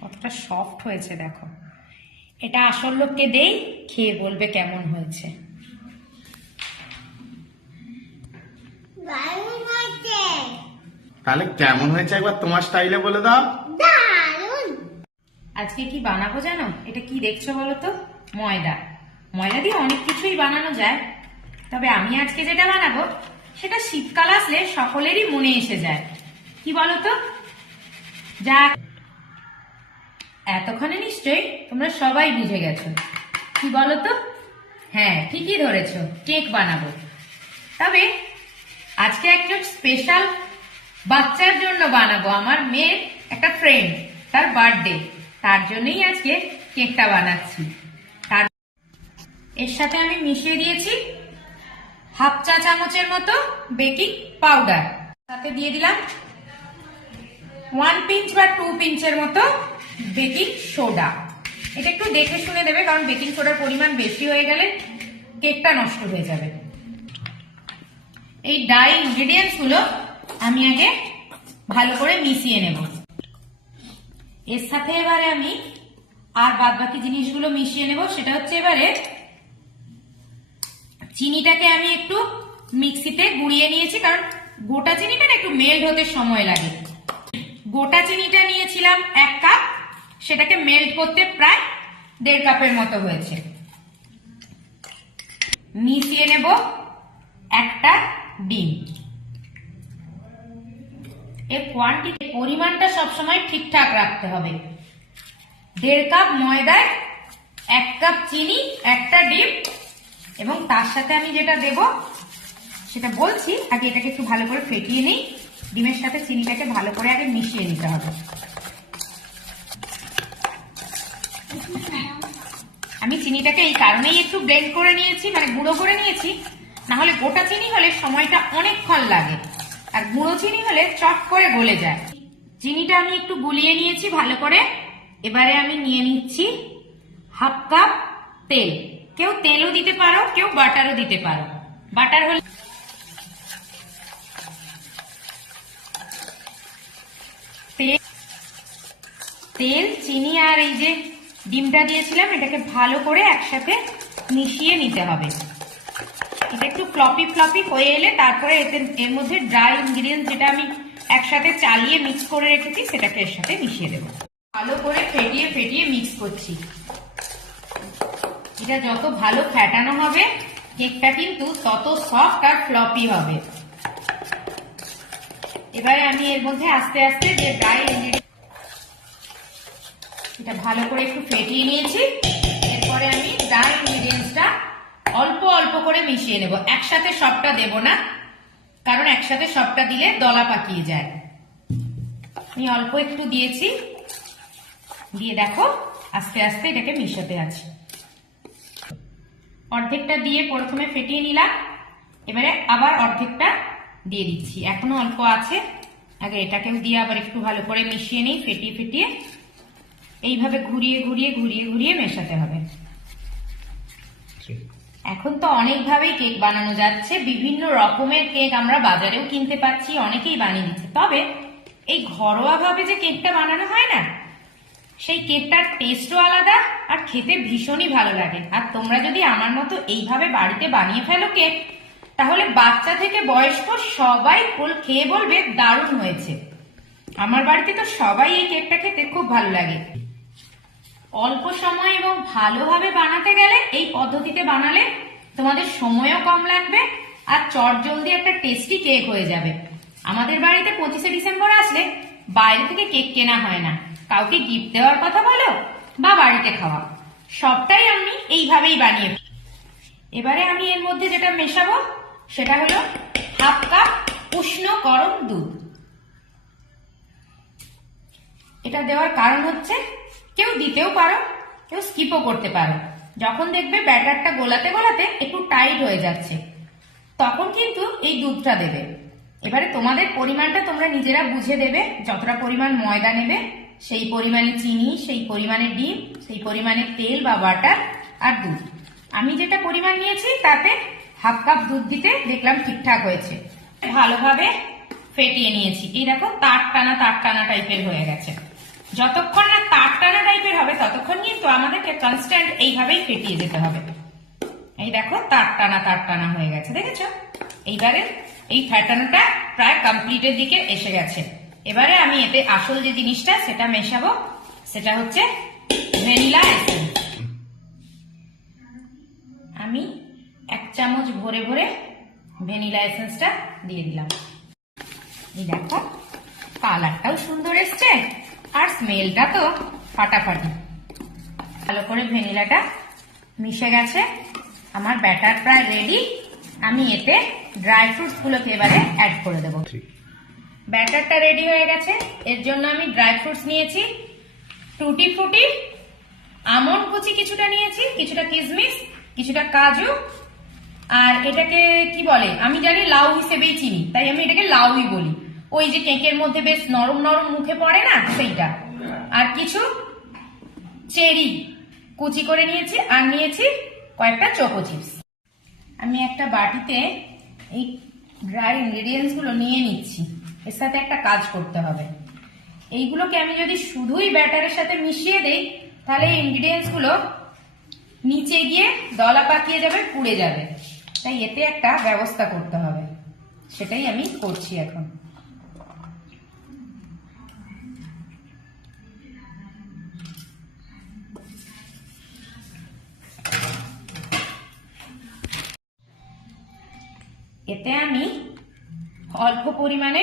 কতটা সফট হয়েছে দেখো। এটা আসল লোককে দেই, খেয়ে বলবে কেমন হয়েছে। তাহলে কেমন হয়েছে একবার তোমার স্টাইলে বলে দাও। আজকে কি বানাবো জানো? এটা কি দেখছো বলো তো? ময়দা। ময়দা দিয়ে অনেক কিছুই বানানো যায়, তবে আমি আজকে যেটা বানাবো সেটা শীতকাল আসলে সকলেরই মনে এসে যায়। কি বলো তো? যা এতক্ষণে নিশ্চয়ই তোমরা সবাই বুঝে গেছো। কি বলো তো? হ্যাঁ, ঠিকই ধরেছো, কেক বানাবো। তবে আজকে একটা স্পেশাল বাচ্চার জন্য বানাবো। আমার মেয়ের একটা ফ্রেন্ড, তার বার্থডে, তার জন্যই আজকে কেকটা বানাচ্ছি। তার এর সাথে আমি মিশিয়ে দিয়েছি হাফ চা চামচের মতো বেকিং পাউডার, সাথে দিয়ে দিলাম 1 পিঞ্চ বা 2 পিঞ্চের মতো বেকিং সোডা। এটা একটু দেখে শুনে দেবে, কারণ বেকিং সোডার পরিমাণ বেশি হয়ে গেলে কেকটা নষ্ট হয়ে যাবে। এই ড্রাই ইনগ্রেডিয়েন্টস গুলো আমি আগে ভালো করে মিশিয়ে নেব। এর সাথে এবারে আমি আর বাদ বাকি জিনিসগুলো মিশিয়ে নেব। সেটা হচ্ছে এবারে চিনিটাকে আমি একটু মিক্সিতে গুঁড়িয়ে নিয়েছি, কারণ গোটা চিনিটা একটু মেল্ট হতে সময় লাগে। গোটা চিনিটা নিয়েছিলাম 1 কাপ, সেটাকে মেল্ট করতে প্রায় 1.5 কাপের মতো হয়েছে। মিশিয়ে নেব একটা ডিম। এর কোয়ান্টিটি, পরিমাণটা সবসময় ঠিকঠাক রাখতে হবে। 1.5 কাপ ময়দায় 1 কাপ চিনি, একটা ডিম, এবং তার সাথে আমি যেটা দেব সেটা বলছি। আগে এটাকে একটু ভালো করে ফেটিয়ে নিই। ডিমের সাথে চিনিটাকে ভালো করে আগে মিশিয়ে নিতে হবে। আমি চিনিটাকে এই কারণেই একটু ব্লেন্ড করে নিয়েছি, মানে গুঁড়ো করে নিয়েছি। না হলে গোটা চিনি হলে সময়টা অনেকক্ষণ লাগে, আর গুঁড়ো চিনি হলে চট করে গলে যায়। চিনিটা আমি একটু গুলিয়ে নিয়েছি ভালো করে। এবারে আমি নিয়ে নিচ্ছি হাফ কাপ তেল। কেউ তেলও দিতে পারো, কেউ বাটারও দিতে পারো। বাটার হলে তেল, চিনি আর এই যে ডিমটা দিয়েছিলাম, এটাকে ভালো করে একসাথে মিশিয়ে নিতে হবে। এটা একটু ফ্লপি ফ্লপি হয়ে এলে তারপরে এর মধ্যে ড্রাই ইনগ্রিডিয়েন্টস যেটা আমি একসাথে চালিয়ে মিক্স করে রেখেছি সেটাকে এর সাথে মিশিয়ে দেবো। ভালো করে ফেটিয়ে ফেটিয়ে মিক্স করছি। এটা যত ভালো ফেটানো হবে কেকটা কিন্তু তত সফট আর ফ্লপি হবে। এবারে আমি এর মধ্যে আস্তে আস্তে যে ড্রাই ইনগ্রিডিয়েন্ট, এটা ভালো করে একটু ফেটিয়ে নিয়েছি। এরপরে আমি ড্রাই ইনগ্রিডিয়েন্টসটা অল্প অল্প করে মিশিয়ে নেব। একসাথে সবটা দেব না, কারণ একসাথে সবটা দিলে দলা পাকিয়ে যায়। আমি অল্প একটু দিয়েছি, দিয়ে দেখো আস্তে আস্তে এটাকে মিশাতে আছি। অর্ধেকটা দিয়ে প্রথমে ফেটিয়ে নিলাম, এবারে আবার অর্ধেকটা দিয়ে দিচ্ছি। এখনো অল্প আছে, আগে এটাকেও দিয়ে আবার একটু ভালো করে মিশিয়ে নিই। ফেটিয়ে ফেটিয়ে এইভাবে ঘুরিয়ে ঘুরিয়ে ঘুরিয়ে ঘুরিয়ে মেশাতে হবে। এখন তো অনেকভাবেই কেক বানানো যাচ্ছে, বিভিন্ন রকমের কেক আমরা বাজারেও কিনতে পাচ্ছি, অনেকেই বানিয়ে দিচ্ছে। তবে এই ঘরোয়া ভাবে যে কেকটা বানানো হয় না, সেই কেকটার টেস্টও আলাদা আর খেতে ভীষণই ভালো লাগে। আর তোমরা যদি আমার মতো এইভাবে বাড়িতে বানিয়ে ফেলো কেক, তাহলে বাচ্চা থেকে বয়স্ক সবাই খেয়ে বলবে দারুণ হয়েছে। আমার বাড়িতে তো সবাই এই কেকটা খেতে খুব ভালো লাগে। অল্প সময় এবং ভালোভাবে বানাতে গেলে এই পদ্ধতিতে বানালে তোমাদের সময়ও কম লাগবে আর চটজলদি একটা টেস্টি কেক হয়ে যাবে। আমাদের বাড়িতে 25শে ডিসেম্বর আসলে বাইরে থেকে কেক কেনা হয় না। কাউকে গিফট দেওয়ার কথা বলো বা বাড়িতে খাওয়া, সবটাই আমি এইভাবেই বানিয়ে। এবারে আমি এর মধ্যে যেটা মেশাবো সেটা হলো হাফ কাপ উষ্ণ গরম দুধ। এটা দেওয়ার কারণ হচ্ছে, কেউ দিতেও পারো, কেউ স্কিপও করতে পারো। যখন দেখবে ব্যাটারটা গোলাতে গোলাতে একটু টাইট হয়ে যাচ্ছে, তখন কিন্তু এই দুধটা দেবে। এবারে তোমাদের পরিমাণটা তোমরা নিজেরা বুঝে দেবে। যতটা পরিমাণ ময়দা নেবে সেই পরিমাণে চিনি, সেই পরিমাণে ডিম, সেই পরিমাণে তেল বা বাটার আর দুধ। আমি যেটা পরিমাণ নিয়েছি তাতে হাফ কাপ দুধ দিতে দেখলাম ঠিকঠাক হয়েছে। ভালোভাবে ফেটিয়ে নিয়েছি। এই দেখো তার টানা টাইপের হয়ে গেছে। যতক্ষণ না তার টানা টাইপের হবে ততক্ষণ কিন্তু আমাদেরকে কনস্ট্যান্ট এইভাবেই ফেটিয়ে যেতে হবে। এই দেখো তার টানা হয়ে গেছে, দেখেছো? এইবারে এই ফ্যাটানোটা প্রায় কমপ্লিটের দিকে এসে গেছে। এবারে আমি এতে আসল যে জিনিসটা সেটা মেশাবো, সেটা হচ্ছে ভ্যানিলা এসেন্স। আমি 1 চামচ ভরে ভরে ভ্যানিলা এসেন্সটা দিয়ে দিলাম। এই দেখো কালারটাও সুন্দর এসছে আর স্মেলটা তো ফাটাফাটি। ভালো করে ভ্যানিলাটা মিশে গেছে, আমার ব্যাটার প্রায় রেডি। আমি এতে ড্রাই ফ্রুটস গুলোকে এবারে অ্যাড করে দেবো। ব্যাটারটা রেডি হয়ে গেছে, এর জন্য আমি ড্রাই ফ্রুটস নিয়েছি, টুটি ফ্রুটি, আমন্ড কুচি কিছুটা নিয়েছি, কিছুটা কিশমিশ, কিছুটা কাজু, আর এটাকে কি বলে আমি জানি লাউ হিসেবেই চিনি, তাই আমি এটাকে লাউই বলি। ওই যে কেকের মধ্যে বেশ নরম নরম মুখে পড়ে না, সেইটা। আর কিছু চেরি কুচি করে নিয়েছি, আর নিয়েছি কয়েকটা চোকো চিপস। আমি একটা বাটিতে এই ড্রাই ইনগ্রেডিয়েন্টস গুলো নিয়ে নিচ্ছি। এর সাথে একটা কাজ করতে হবে, এইগুলোকে আমি যদি শুধুই ব্যাটারের সাথে মিশিয়ে দেই তাহলে এই ইনগ্রেডিয়েন্টস গুলো নিচে গিয়ে দলা পাকিয়ে যাবে, পুড়ে যাবে। তাই এতে একটা ব্যবস্থা করতে হবে, সেটাই আমি করছি এখন। এতে আমি অল্প পরিমাণে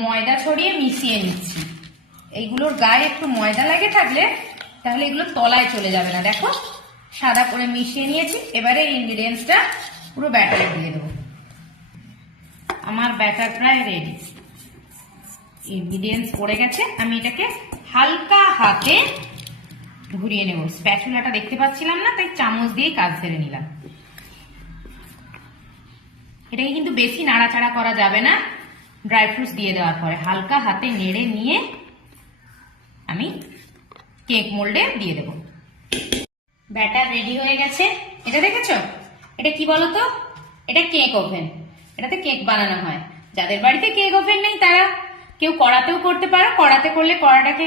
ময়দা ছড়িয়ে মিশিয়ে নিচ্ছি। এইগুলোর গায়ে একটু ময়দা লাগে থাকলে তাহলে এগুলো তলায় চলে যাবে না। দেখো সাদা করে মিশিয়ে নিয়েছি। এবারে এই ইনগ্রেডিয়েন্টসটা পুরো ব্যাটারে দিয়ে দেবো। আমার ব্যাটার প্রায় রেডি, ইনগ্রেডিয়েন্টস পড়ে গেছে। আমি এটাকে হালকা হাতে ঘুরিয়ে নেব। স্প্যাচুলাটা দেখতে পাচ্ছিলাম না, তাই চামচ দিয়ে কাজ সেরে নিলাম। এটাকে কিন্তু বেশি নাড়াচাড়া করা যাবে না। ড্রাই ফ্রুটস দিয়ে দেওয়ার পরে হালকা হাতে নেড়ে নিয়ে আমি কেক মোল্ডে দিয়ে দেব। ব্যাটার রেডি হয়ে গেছে। এটা দেখেছো? এটা কি বলতো? এটা কেক ওভেন। এটাতে কেক বানানো হয়। যাদের বাড়িতে কেক ওভেন নেই তারা কেউ কড়াতেও করতে পারো। কড়াতে করলে কড়াটাকে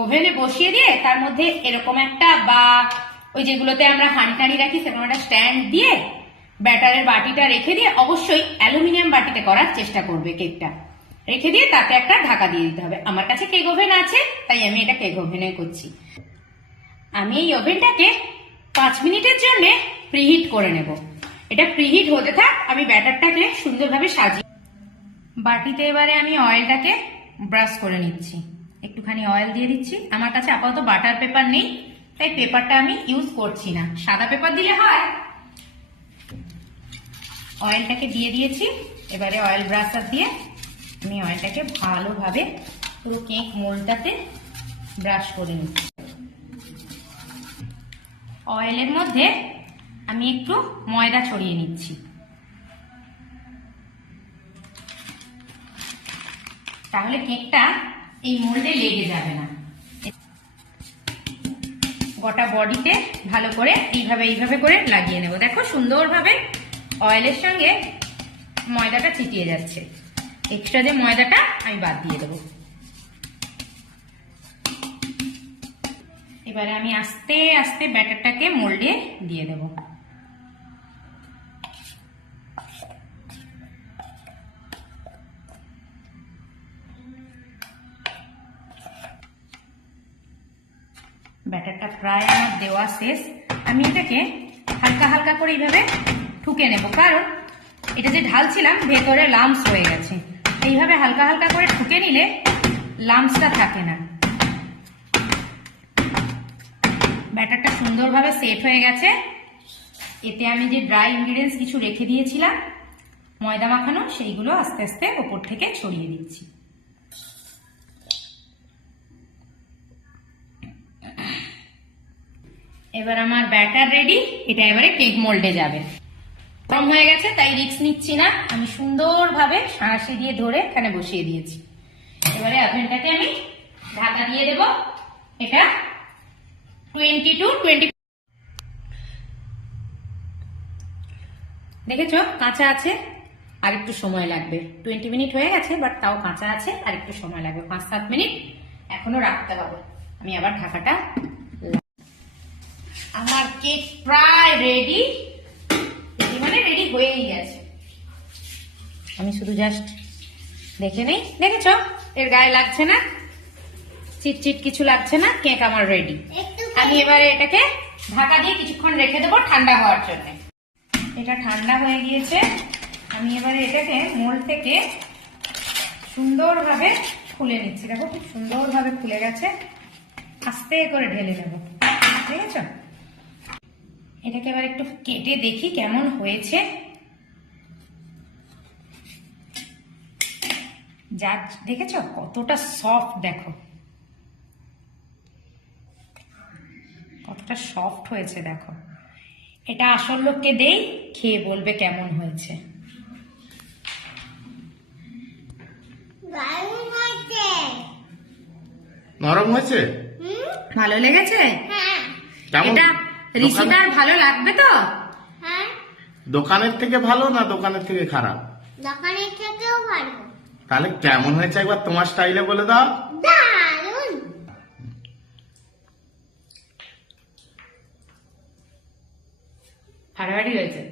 ওভেনে বসিয়ে দিয়ে তার মধ্যে এরকম একটা, বা ওই যেগুলোতে আমরা হাঁড়ি টাড়ি রাখি সেরকম একটা স্ট্যান্ড দিয়ে ব্যাটারের বাটিটা রেখে দিয়ে, অবশ্যই অ্যালুমিনিয়াম বাটিতে করার চেষ্টা করবে কেকটা, রেখে দিয়ে তাতে একটা ঢাকা দিয়ে দিতে হবে। আমার কাছে কেক ওভেন আছে তাই আমি এটা কেক ওভেনে করছি। আমি এই ওভেনটাকে 5 মিনিটের জন্য প্রিহিট করে নেব। এটা প্রিহিট হতে থাক, আমি ব্যাটারটাকে সুন্দরভাবে সাজিয়ে বাটিতে এবারে আমি অয়েলটাকে ব্রাশ করে নিচ্ছি। একটুখানি অয়েল দিয়ে দিচ্ছি। আমার কাছে আপাতত বাটার পেপার নেই তাই পেপারটা আমি ইউজ করছি না, সাদা পেপার দিলে হয়। অয়েলটাকে দিয়ে দিয়েছি। এবারে অয়েল ব্রাশার দিয়ে আমি অয়েলটাকে ভালোভাবে পুরো কেক মোল্ডটাতে ব্রাশ করে নিচ্ছি। অয়েলের মধ্যে আমি একটু ময়দা ছড়িয়ে নিচ্ছি। তাহলে কেকটা এই মোল্ডে লেগে যাবে না। গোটা বডিতে ভালো করে এইভাবে করে লাগিয়ে নেব। দেখো সুন্দরভাবে অয়েলের সঙ্গে ময়দাটা ছিটিয়ে যাচ্ছে। এক্সট্রা যে ময়দাটা আমি বাদ দিয়ে দেবো। এবারে আমি আস্তে আস্তে ব্যাটারটাকে মোল্ডে দিয়ে দেব। ব্যাটারটা প্রায় আমার দেওয়া শেষ। আমি এটাকে হালকা হালকা করে এইভাবে ঠুকে নেব, কারণ এটা যে ঢালছিলাম ভেতরে লাম্পস হয়ে গেছে। এইভাবে হালকা হালকা করে ঠুকে নিলে লাম্পসটা থাকে না। ব্যাটারটা সুন্দরভাবে সেট হয়ে গেছে। এতে আমি যে ড্রাই ইনগ্রেডিয়েন্টস কিছু রেখে দিয়েছিলাম ময়দা মাখানো, সেইগুলো আস্তে আস্তে ওপর থেকে ছড়িয়ে দিচ্ছি। এবার আমার ব্যাটার রেডি। এটা এবারে কেক মোল্ডে যাবে। গরম হয়ে গেছে তাই রিস্ক নিচ্ছি না, আমি সুন্দরভাবে সাঁড়াশি দিয়ে ধরে এখানে বসিয়ে দিয়েছি। এবারে ওভেনটাকে আমি ঢাকা দিয়ে দেব। এটা 20 to 20। দেখেছো কাঁচা আছে, আর একটু সময় লাগবে। 20 মিনিট হয়ে গেছে, বাট তাও কাঁচা আছে, আর একটু সময় লাগবে। 5-7 মিনিট এখনো রাখতে হবে। আমি আবার ঢাকাটা আমার কেক প্রায় রেডি, মানে রেডি হয়েই গেছে। আমি শুধু জাস্ট দেখে নেই, দেখেছ এর গায়ে লাগছে না, চিট চিট কিছু লাগছে না, কেক আমার রেডি। আমি এবারে এটাকে ঢাকা দিয়ে কিছুক্ষণ রেখে দেবো ঠান্ডা হওয়ার জন্য। এটা ঠান্ডা হয়ে গিয়েছে, আমি এবারে এটাকে মোল্ড থেকে সুন্দরভাবে খুলে নিচ্ছি। দেখো খুব সুন্দরভাবে খুলে গেছে, আস্তে করে ঢেলে নেব, ঠিক আছে? এটাকে এবার একটু কেটে দেখি কেমন হয়েছে। যা দেখেছো কতটা সফট, দেখো কতটা সফট হয়েছে, দেখো। এটা আসল লোককে দেই, খেয়ে বলবে কেমন হয়েছে। নরম হয়েছে? ভালো লেগেছে? কেমন? এটা ঋষিটার ভালো লাগবে তো? দোকানের থেকে ভালো না দোকানের থেকে খারাপ? দোকানের থেকেও ভালো। তাহলে কেমন হয়েছে একবার তোমার স্টাইলে বলে দাও। দারুণ। ফাটাফাটি হয়েছে।